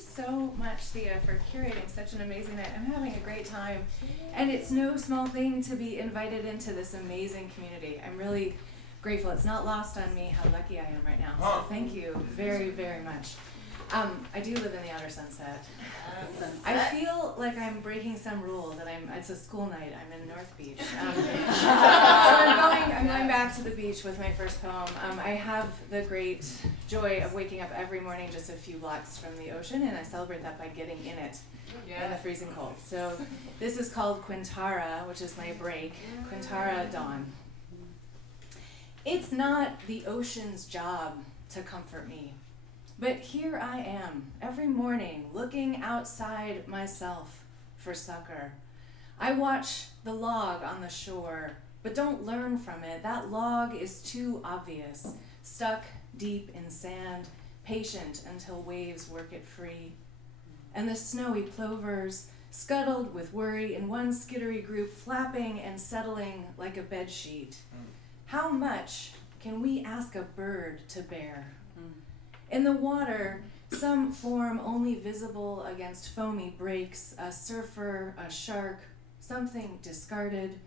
so much, Thea, for curating such an amazing night. I'm having a great time, and it's no small thing to be invited into this amazing community. I'm really grateful. It's not lost on me how lucky I am right now, so thank you very, very much. I do live in the Outer Sunset. I feel like I'm breaking some rule that it's a school night. I'm in North Beach. So I'm going back to the beach with my first poem. I have the great joy of waking up every morning just a few blocks from the ocean, and I celebrate that by getting in it in the freezing cold. So this is called Quintara, which is my break. Quintara Dawn. It's not the ocean's job to comfort me. But here I am, every morning, looking outside myself for succor. I watch the log on the shore, but don't learn from it. That log is too obvious, stuck deep in sand, patient until waves work it free. And the snowy plovers, scuttled with worry in one skittery group, flapping and settling like a bedsheet. How much can we ask a bird to bear? In the water, some form only visible against foamy breaks, a surfer, a shark, something discarded.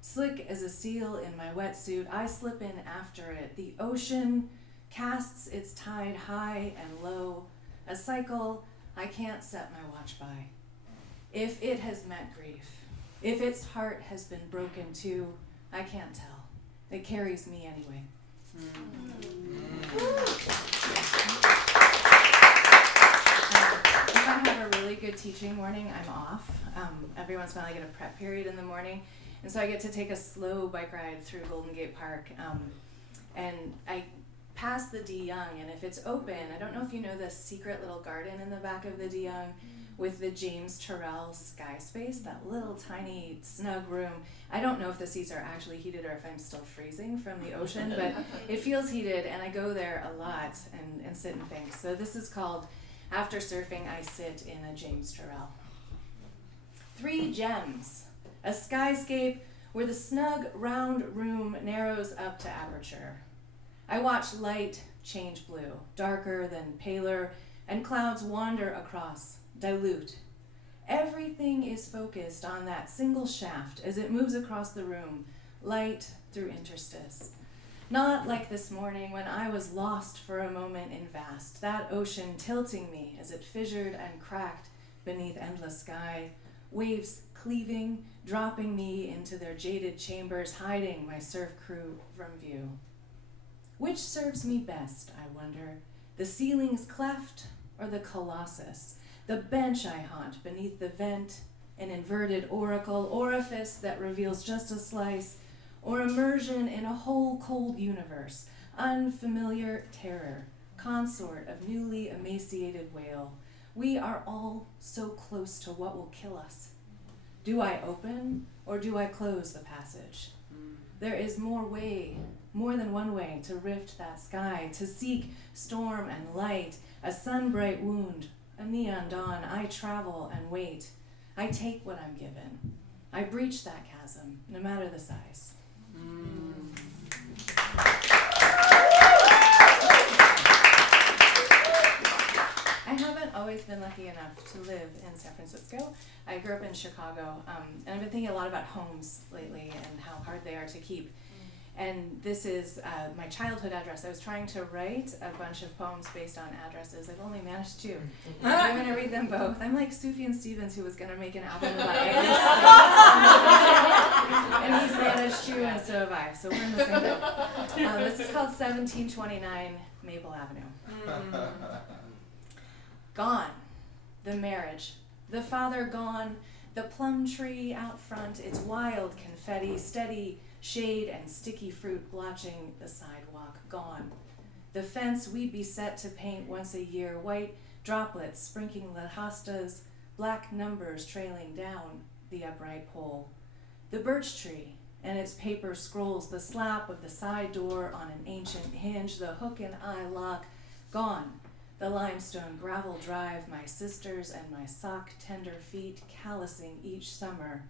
Slick as a seal in my wetsuit, I slip in after it. The ocean casts its tide high and low, a cycle I can't set my watch by. If it has met grief, if its heart has been broken too, I can't tell. It carries me anyway. If I have a really good teaching morning, I'm off. Every once in a while I get a prep period in the morning, and so I get to take a slow bike ride through Golden Gate Park, and I pass the De Young, and if it's open, I don't know if you know the secret little garden in the back of the De Young with the James Turrell Sky Space, that little tiny snug room. I don't know if the seats are actually heated or if I'm still freezing from the ocean, but it feels heated, and I go there a lot and sit and think. So this is called After Surfing, I Sit in a James Turrell. 3 gems, a skyscape where the snug round room narrows up to aperture. I watch light change blue, darker then paler, and clouds wander across, dilute. Everything is focused on that single shaft as it moves across the room, light through interstice. Not like this morning when I was lost for a moment in vast, that ocean tilting me as it fissured and cracked beneath endless sky, waves cleaving, dropping me into their jaded chambers, hiding my surf crew from view. Which serves me best, I wonder, the ceiling's cleft or the colossus, the bench I haunt beneath the vent, an inverted oracle, orifice that reveals just a slice, or immersion in a whole cold universe, unfamiliar terror, consort of newly emaciated whale. We are all so close to what will kill us. Do I open or do I close the passage? There is more than one way to rift that sky, to seek storm and light, a sun-bright wound, a neon dawn. I travel and wait. I take what I'm given. I breach that chasm, no matter the size. I haven't always been lucky enough to live in San Francisco. I grew up in Chicago, and I've been thinking a lot about homes lately and how hard they are to keep. And this is my childhood address. I was trying to write a bunch of poems based on addresses. I've only managed 2. I'm going to read them both. I'm like Sufjan Stevens, who was going to make an album about every state. And he's managed 2, and so have I. So we're in the same boat. This is called 1729 Maple Avenue. Gone, the marriage, the father gone, the plum tree out front, its wild confetti, steady shade and sticky fruit blotching the sidewalk, gone. The fence we beset to paint once a year, white droplets sprinkling the hostas, black numbers trailing down the upright pole. The birch tree and its paper scrolls, the slap of the side door on an ancient hinge, the hook and eye lock, gone. The limestone gravel drive, my sisters and my sock-tender feet callousing each summer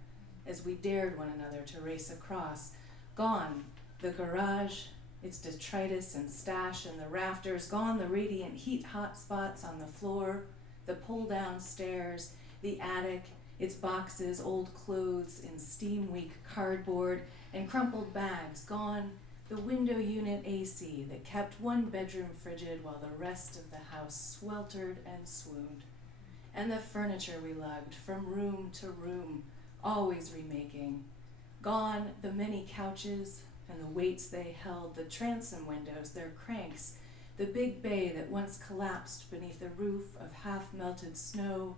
as we dared one another to race across. Gone, the garage, its detritus and stash in the rafters. Gone, the radiant heat hot spots on the floor, the pull-down stairs, the attic, its boxes, old clothes in steam-weak cardboard, and crumpled bags gone, the window unit AC that kept one bedroom frigid while the rest of the house sweltered and swooned, and the furniture we lugged from room to room, always remaking. Gone the many couches and the weights they held, the transom windows, their cranks, the big bay that once collapsed beneath a roof of half-melted snow.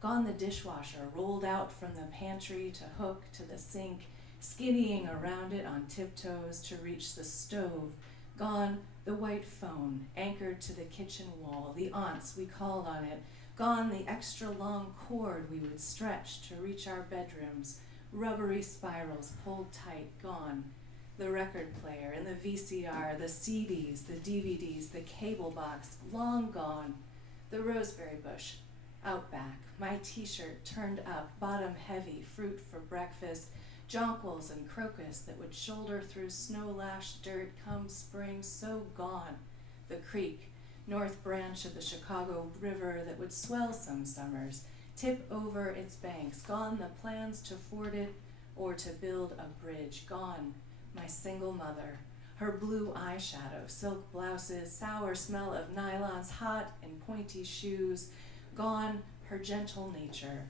Gone the dishwasher rolled out from the pantry to hook to the sink, skinnying around it on tiptoes to reach the stove. Gone the white phone anchored to the kitchen wall, the aunts we called on it. Gone the extra long cord we would stretch to reach our bedrooms, rubbery spirals pulled tight. Gone the record player and the VCR, the CDs, the DVDs, the cable box, long gone. The roseberry bush, out back, my t-shirt turned up, bottom heavy, fruit for breakfast, jonquils and crocus that would shoulder through snow-lashed dirt come spring, so gone. The creek, north branch of the Chicago River that would swell some summers, tip over its banks. Gone the plans to ford it or to build a bridge. Gone my single mother, her blue eyeshadow, silk blouses, sour smell of nylons, hot and pointy shoes. Gone her gentle nature,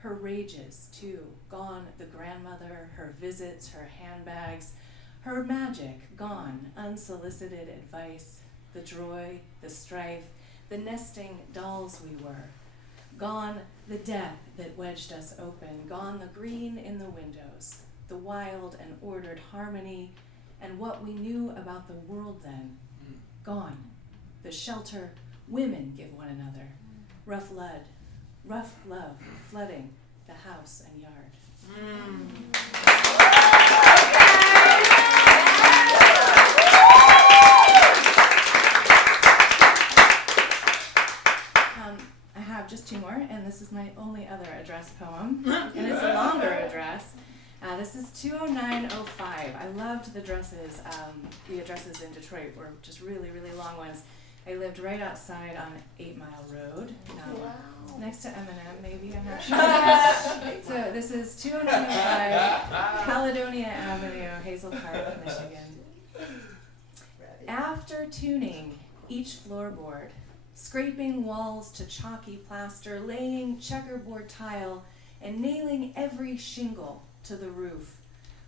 her rages too. Gone the grandmother, her visits, her handbags, her magic. Gone unsolicited advice, the joy, the strife, the nesting dolls we were. Gone the death that wedged us open. Gone the green in the windows, the wild and ordered harmony, and what we knew about the world then. Gone the shelter women give one another. Rough love flooding the house and yard. I have just two more, and this is my only other address poem, and it's a longer address. This is 20905. I loved the addresses. The addresses in Detroit were just really, really long ones. I lived right outside on 8 Mile Road, next to Eminem, maybe, I'm not sure. So this is 20905, Caledonia Avenue, Hazel Park, Michigan. After tuning each floorboard, scraping walls to chalky plaster, laying checkerboard tile, and nailing every shingle to the roof,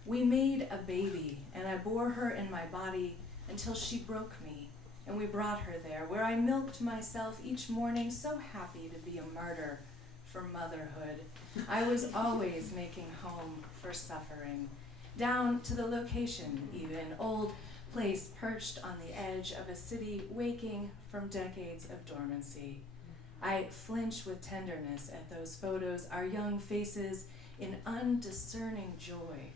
we made a baby, and I bore her in my body until she broke me. And we brought her there, where I milked myself each morning, so happy to be a martyr for motherhood. I was always making home for suffering, down to the location even, old place perched on the edge of a city waking from decades of dormancy. I flinch with tenderness at those photos, our young faces in undiscerning joy.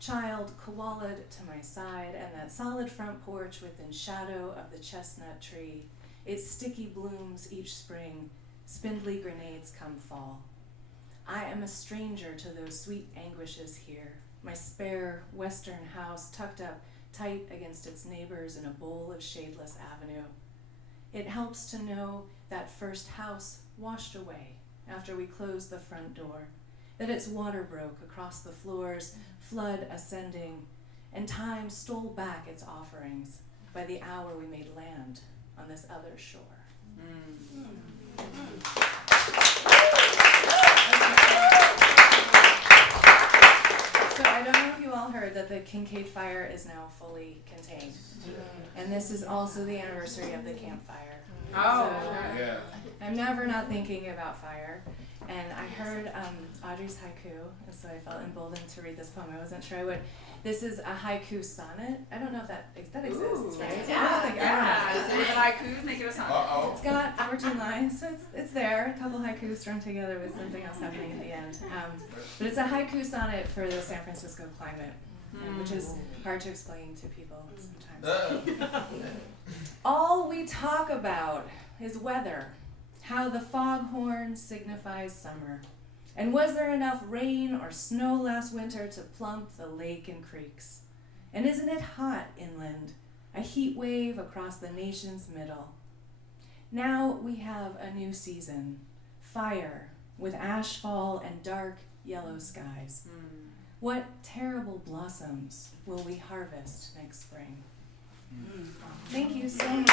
Child koala'd to my side, and that solid front porch within shadow of the chestnut tree. Its sticky blooms each spring, spindly grenades come fall. I am a stranger to those sweet anguishes here, my spare western house tucked up tight against its neighbors in a bowl of shadeless avenue. It helps to know that first house washed away after we closed the front door, that its water broke across the floors, flood ascending, and time stole back its offerings by the hour we made land on this other shore. So I don't know if you all heard that the Kincaid fire is now fully contained. And this is also the anniversary of the campfire. Yeah. I'm never not thinking about fire. And I heard Audrey's haiku, and so I felt emboldened to read this poem. I wasn't sure I would. This is a haiku sonnet. I don't know if that exists, right? So the haikus make it a sonnet. It's got 14 lines, so it's there. A couple haikus strung together with something else happening at the end. But it's a haiku sonnet for the San Francisco climate, which is hard to explain to people sometimes. All we talk about is weather. How the foghorn signifies summer. And was there enough rain or snow last winter to plump the lake and creeks? And isn't it hot inland, a heat wave across the nation's middle? Now we have a new season, fire with ashfall and dark yellow skies. What terrible blossoms will we harvest next spring? Thank you so much.